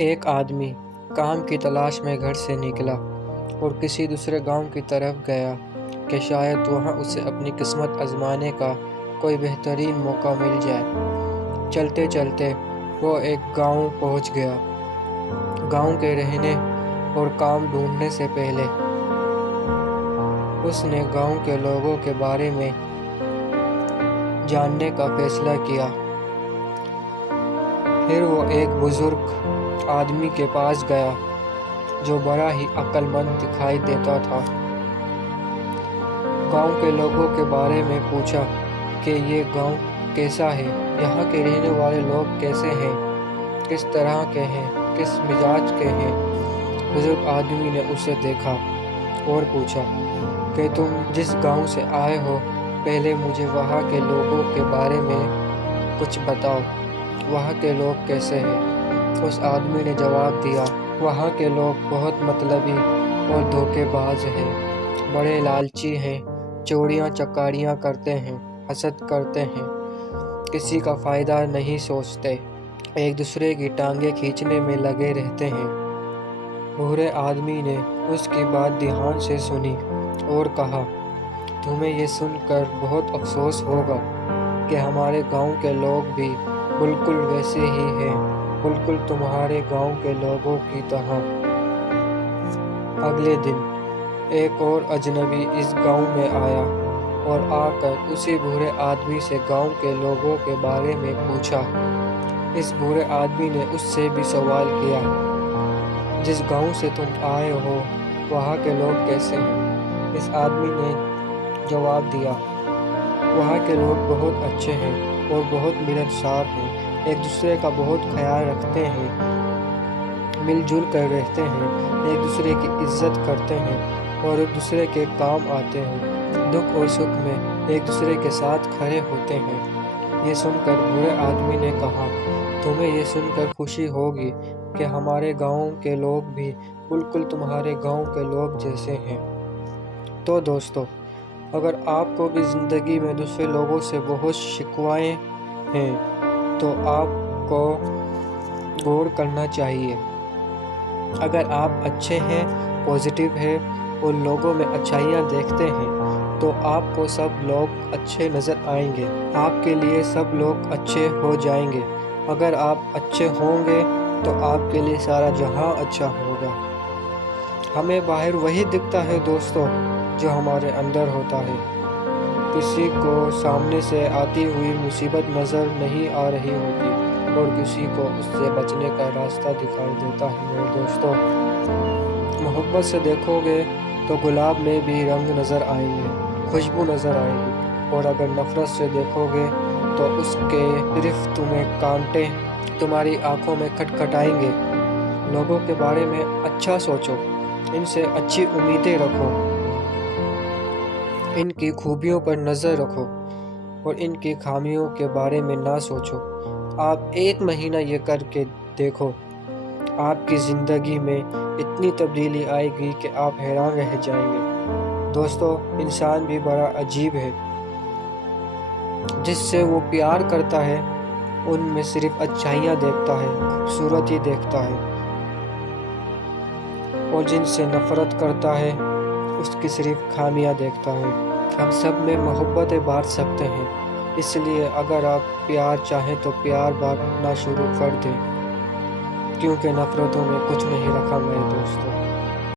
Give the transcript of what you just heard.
ایک آدمی کام کی تلاش میں گھر سے نکلا اور کسی دوسرے گاؤں کی طرف گیا کہ شاید وہاں اسے اپنی قسمت آزمانے کا کوئی بہترین موقع مل جائے۔ چلتے چلتے وہ ایک گاؤں پہنچ گیا۔ گاؤں کے رہنے اور کام ڈھونڈنے سے پہلے اس نے گاؤں کے لوگوں کے بارے میں جاننے کا فیصلہ کیا۔ پھر وہ ایک بزرگ آدمی کے پاس گیا جو بڑا ہی عقل مند دکھائی دیتا تھا۔ گاؤں کے لوگوں کے بارے میں پوچھا کہ یہ گاؤں کیسا ہے، یہاں کے رہنے والے لوگ کیسے ہیں، کس طرح کے ہیں، کس مزاج کے ہیں۔ بزرگ آدمی نے اسے دیکھا اور پوچھا کہ تم جس گاؤں سے آئے ہو، پہلے مجھے وہاں کے لوگوں کے بارے میں کچھ بتاؤ، وہاں کے لوگ کیسے ہیں۔ اس آدمی نے جواب دیا، وہاں کے لوگ بہت مطلبی اور دھوکے باز ہیں، بڑے لالچی ہیں، چوریاں چکاریاں کرتے ہیں، حسد کرتے ہیں، کسی کا فائدہ نہیں سوچتے، ایک دوسرے کی ٹانگیں کھینچنے میں لگے رہتے ہیں۔ بوڑھے آدمی نے اس کی بات دھیان سے سنی اور کہا، تمہیں یہ سن کر بہت افسوس ہوگا کہ ہمارے گاؤں کے لوگ بھی بالکل ویسے ہی ہیں، بالکل تمہارے گاؤں کے لوگوں کی طرح۔ اگلے دن ایک اور اجنبی اس گاؤں میں آیا اور آ کر اسی بوڑھے آدمی سے گاؤں کے لوگوں کے بارے میں پوچھا۔ اس بوڑھے آدمی نے اس سے بھی سوال کیا، جس گاؤں سے تم آئے ہو وہاں کے لوگ کیسے ہیں۔ اس آدمی نے جواب دیا، وہاں کے لوگ بہت اچھے ہیں اور بہت ملنسار ہیں، ایک دوسرے کا بہت خیال رکھتے ہیں، مل جل کر رہتے ہیں، ایک دوسرے کی عزت کرتے ہیں اور ایک دوسرے کے کام آتے ہیں، دکھ اور سکھ میں ایک دوسرے کے ساتھ کھڑے ہوتے ہیں۔ یہ سن کر بوڑھے آدمی نے کہا، تمہیں یہ سن کر خوشی ہوگی کہ ہمارے گاؤں کے لوگ بھی بالکل تمہارے گاؤں کے لوگ جیسے ہیں۔ تو دوستو، اگر آپ کو بھی زندگی میں دوسرے لوگوں سے بہت شکوائیں ہیں تو آپ کو غور کرنا چاہیے۔ اگر آپ اچھے ہیں، پازیٹیو ہیں اور لوگوں میں اچھائیاں دیکھتے ہیں تو آپ کو سب لوگ اچھے نظر آئیں گے، آپ کے لیے سب لوگ اچھے ہو جائیں گے۔ اگر آپ اچھے ہوں گے تو آپ کے لیے سارا جہاں اچھا ہوگا۔ ہمیں باہر وہی دکھتا ہے دوستو جو ہمارے اندر ہوتا ہے۔ کسی کو سامنے سے آتی ہوئی مصیبت نظر نہیں آ رہی ہوتی اور کسی کو اس سے بچنے کا راستہ دکھائی دیتا ہے۔ میرے دوستو، محبت سے دیکھو گے تو گلاب میں بھی رنگ نظر آئیں گے، خوشبو نظر آئے گی، اور اگر نفرت سے دیکھو گے تو اس کے صرف تمہیں کانٹے تمہاری آنکھوں میں کھٹکھٹائیں گے۔ لوگوں کے بارے میں اچھا سوچو، ان سے اچھی امیدیں رکھو، ان کی خوبیوں پر نظر رکھو اور ان کی خامیوں کے بارے میں نہ سوچو۔ آپ ایک مہینہ یہ کر کے دیکھو، آپ کی زندگی میں اتنی تبدیلی آئے گی کہ آپ حیران رہ جائیں گے۔ دوستو، انسان بھی بڑا عجیب ہے۔ جس سے وہ پیار کرتا ہے ان میں صرف اچھائیاں دیکھتا ہے، خوبصورتی دیکھتا ہے، اور جن سے نفرت کرتا ہے اس کی صرف خامیاں دیکھتا ہے۔ ہم سب میں محبتیں بانٹ سکتے ہیں، اس لیے اگر آپ پیار چاہیں تو پیار بانٹنا شروع کر دیں، کیونکہ نفرتوں میں کچھ نہیں رکھا میرے